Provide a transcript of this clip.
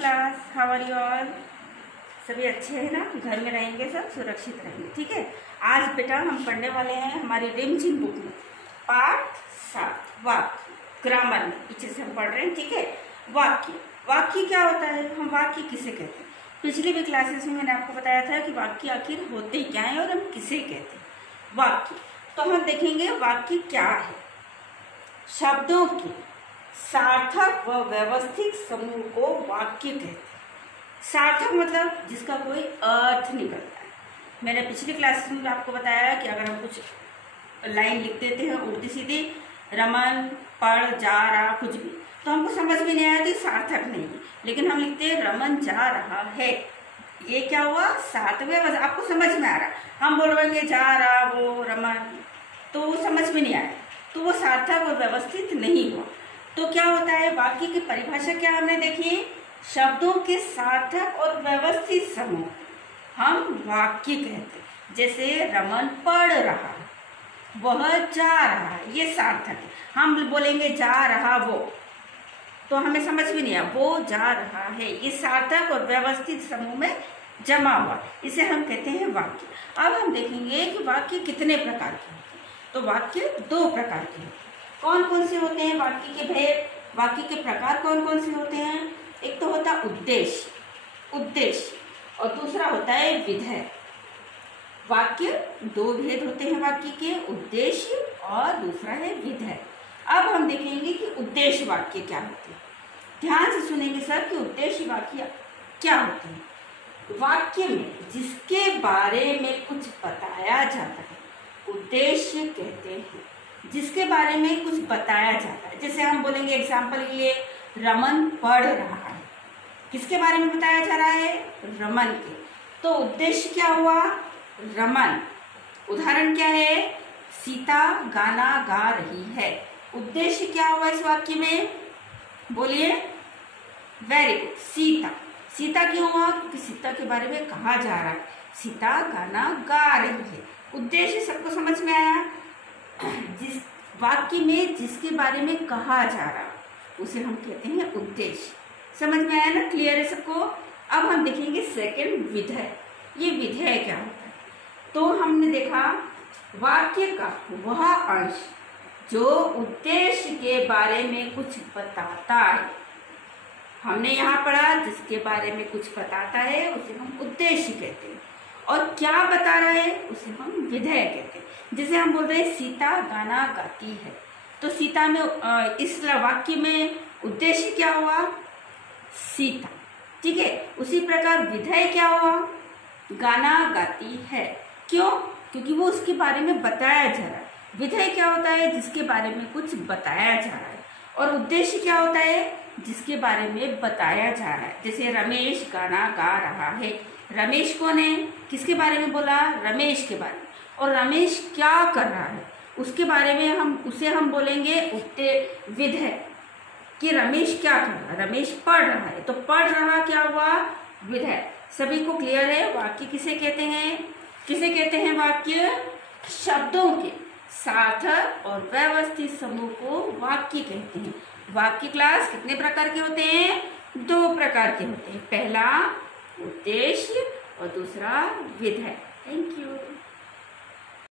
Class, how are you all? सभी अच्छे हैं ना? घर में रहेंगे, सब सुरक्षित रहेंगे, ठीक है। आज बेटा हम पढ़ने वाले हैं हमारी रिमझिम बुक में पाठ 7 वाक्य, ग्रामर में पीछे से हम पढ़ रहे हैं, ठीक है। वाक्य, वाक्य क्या होता है, हम वाक्य किसे कहते हैं? पिछली भी क्लासेस में मैंने आपको बताया था कि वाक्य आखिर होते क्या है और हम किसे कहते हैं। वाक्य, तो हम देखेंगे वाक्य क्या है। शब्दों के सार्थक व व्यवस्थित समूह को वाक्य कहते हैं। सार्थक मतलब जिसका कोई अर्थ निकलता है। मैंने पिछली क्लास में आपको बताया कि अगर हम कुछ लाइन लिख देते हैं उल्टी सीधी, रमन, पढ़, जा रहा, कुछ भी, तो हमको समझ में नहीं आया तो सार्थक नहीं है। लेकिन हम लिखते हैं रमन जा रहा है, ये क्या हुआ? सार्थक व्यवस्था, आपको समझ में आ रहा। हम बोल रहे जा रहा वो रमन, तो वो समझ में नहीं आया, तो वो सार्थक और व्यवस्थित नहीं हुआ। तो क्या होता है, वाक्य की परिभाषा क्या हमने देखी? शब्दों के सार्थक और व्यवस्थित समूह हम वाक्य कहते हैं। जैसे रमन पढ़ रहा, वह जा रहा, ये सार्थक है। हम बोलेंगे जा रहा वो, तो हमें समझ में नहीं आया, वो जा रहा है, ये सार्थक और व्यवस्थित समूह में जमा हुआ, इसे हम कहते हैं वाक्य। अब हम देखेंगे कि वाक्य कितने प्रकार के होते हैं। तो वाक्य 2 प्रकार के होते हैं। कौन कौन से होते हैं वाक्य के भेद, वाक्य के प्रकार कौन कौन से होते हैं? एक तो होता है उद्देश्य, उद्देश्य, और दूसरा होता है विधेय। वाक्य 2 भेद होते हैं वाक्य के, उद्देश्य और दूसरा है विधेय। अब हम देखेंगे कि उद्देश्य वाक्य क्या होते हैं। ध्यान से सुनेंगे सर कि उद्देश्य वाक्य क्या होते हैं। वाक्य में जिसके बारे में कुछ बताया जाता है उद्देश्य कहते हैं। जिसके बारे में कुछ बताया जाता है, जैसे हम बोलेंगे एग्जाम्पल के लिए रमन पढ़ रहा है, किसके बारे में बताया जा रहा है? रमन के, तो उद्देश्य क्या हुआ? रमन। उदाहरण क्या है? सीता गाना गा रही है, उद्देश्य क्या हुआ इस वाक्य में? बोलिए। Very good, Sita. सीता क्यों हुआ? क्योंकि सीता के बारे में कहा जा रहा है, सीता गाना गा रही है, उद्देश्य सबको समझ में आया। जिस वाक्य में जिसके बारे में कहा जा रहा उसे हम कहते हैं उद्देश्य। समझ में आया ना? क्लियर है सबको? अब हम देखेंगे सेकंड विधेय। ये विधेय क्या होता है? तो हमने देखा वाक्य का वह अंश जो उद्देश्य के बारे में कुछ बताता है। हमने यहाँ पढ़ा जिसके बारे में कुछ बताता है उसे हम उद्देश्य कहते हैं, और क्या बता रहे हैं उसे हम विधेय कहते हैं। जैसे हम बोल रहे हैं सीता गाना गाती है, तो सीता में इस वाक्य में उद्देश्य क्या हुआ? सीता, ठीक है। उसी प्रकार विधेय क्या हुआ? गाना गाती है। क्यों? क्योंकि वो उसके बारे में बताया जा रहा है। विधेय क्या होता है? जिसके बारे में कुछ बताया जा रहा है। और उद्देश्य क्या होता है? जिसके बारे में बताया जा रहा है। जैसे रमेश गाना गा रहा है, रमेश कौन है? किसके बारे में बोला? रमेश के बारे में। और रमेश क्या कर रहा है उसके बारे में उसे हम बोलेंगे विधेय, कि रमेश क्या कर रहा है? रमेश पढ़ रहा है, तो पढ़ रहा क्या हुआ? विधेय। सभी को क्लियर है? वाक्य किसे कहते हैं? किसे कहते हैं वाक्य? शब्दों के सार्थक और व्यवस्थित समूह को वाक्य कहते हैं। वाक्य क्लास कितने प्रकार के होते हैं? 2 प्रकार के होते हैं। पहला उद्देश्य और दूसरा विधेय। Thank you.